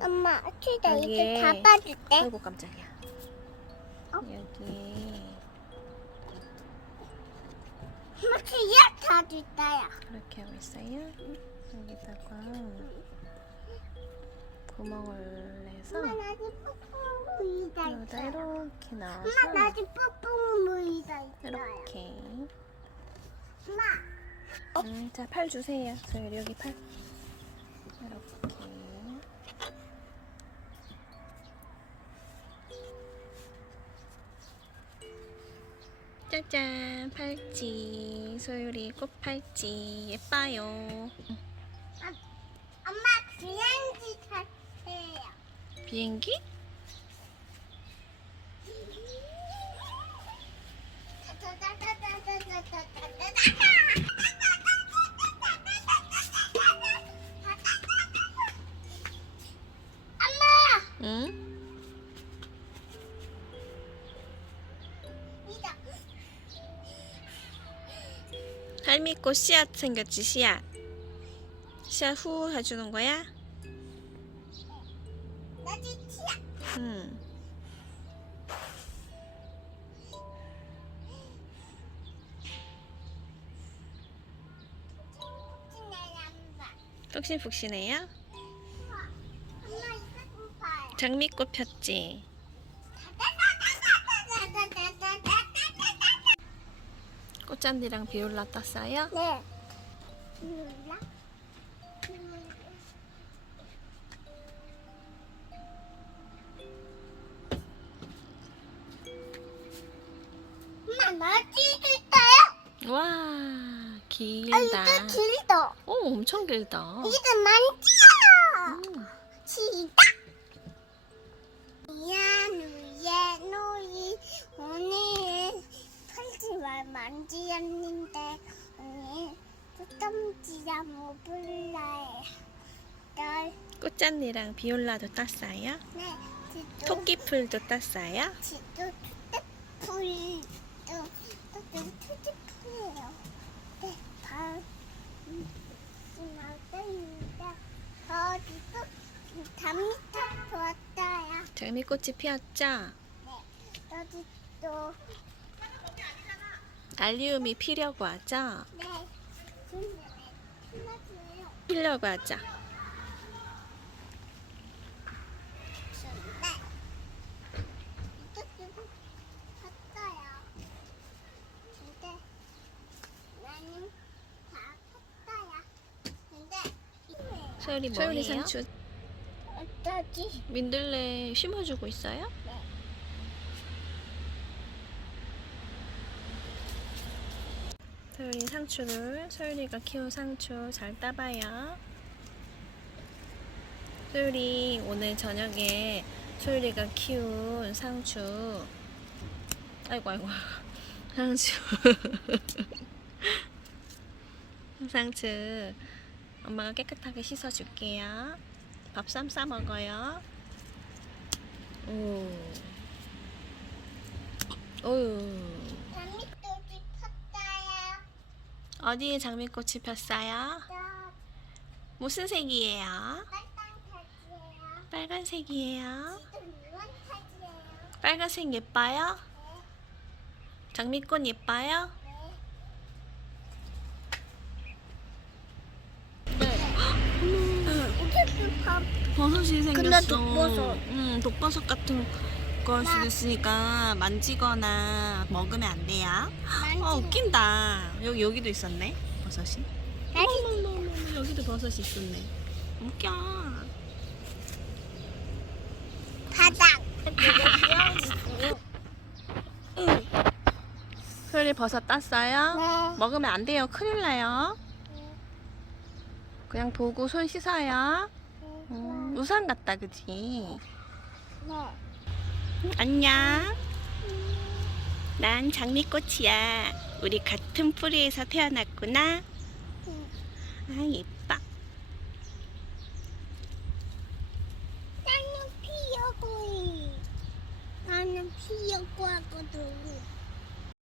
엄마, 치다 여기에- 이제 잡아줄게. 아이고 깜짝이야. 어? 여기 엄마, 치야 다 줬다야. 이렇게 하고 있어요. 여기다가 구멍을 내서 엄마, 나 지금 뽀뽀 물이다 여기다 있어요. 이렇게 엄마, 나와서 나 지금 뽀뽀 물이다 있어요. 이렇게. 엄마, 음, 자, 팔 주세요. 소율이 여기 팔. 이렇게. 짜잔, 팔찌. 소율이 꽃팔찌. 예뻐요. 엄마 비행기 탈게요. 비행기? 할미꽃 씨앗 생겼지, 씨앗. 씨앗 후 해주는 거야? 나. 응. 푹신푹신해요? 장미꽃 폈지? 꽃잔디랑 비올라 땄어요? 네. 몰라? 엄마 나지도 있어요? 와, 아 길다. 이거 길다. 오, 엄청 길다. 이거 만지야. 못 불러요. 널 꽃잔디랑 비올라도 땄어요? 네, 지도 토끼풀도 땄어요? 지도 투대풀도 또좀 투대풀이에요. 네, 발 지나다니다 어디도 담미터 좋았어요. 장미꽃이 피었죠? 네, 또 알리움이 피려고 하죠? 네, 근데 이거예요. 소율이 뭐예요? 소율이 상추 어쩌지? 민들레 심어주고 있어요? 네. 소율이 상추를 소율이가 키운 상추 잘 따봐요. 소율이 오늘 저녁에 소율이가 키운 상추 아이고 아이고 상추 상추 엄마가 깨끗하게 씻어줄게요. 밥쌈 싸 먹어요. 오. 오유. 장미꽃이 폈어요. 어디에 장미꽃이 폈어요? 저 무슨 색이에요? 빨간. 빨간색이에요. 빨간색 예뻐요? 장미꽃 예뻐요? 밥 버섯이 생겼어. 근데 독버섯. 응, 독버섯 같은 걸 수도 있으니까 만지거나 먹으면 안 돼요. 만지. 어, 웃긴다. 여기 여기도 있었네. 버섯이. 어머머머, 여기도 버섯이 있었네. 웃겨. 바닥. 소율이 버섯 땄어요? 네. 먹으면 안 돼요. 큰일 나요. 그냥 보고 손 씻어요. 음, 우산 같다, 그지? 네. 안녕. 난 장미꽃이야. 우리 같은 뿌리에서 태어났구나. 아, 예뻐.